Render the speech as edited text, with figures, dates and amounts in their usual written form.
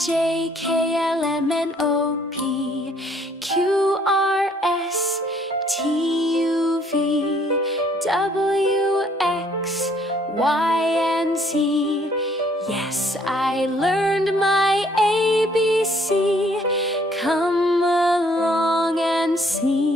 J K L M N O P Q R S T U V W X Y and Z. Yes, I learned my ABC. Come along and see.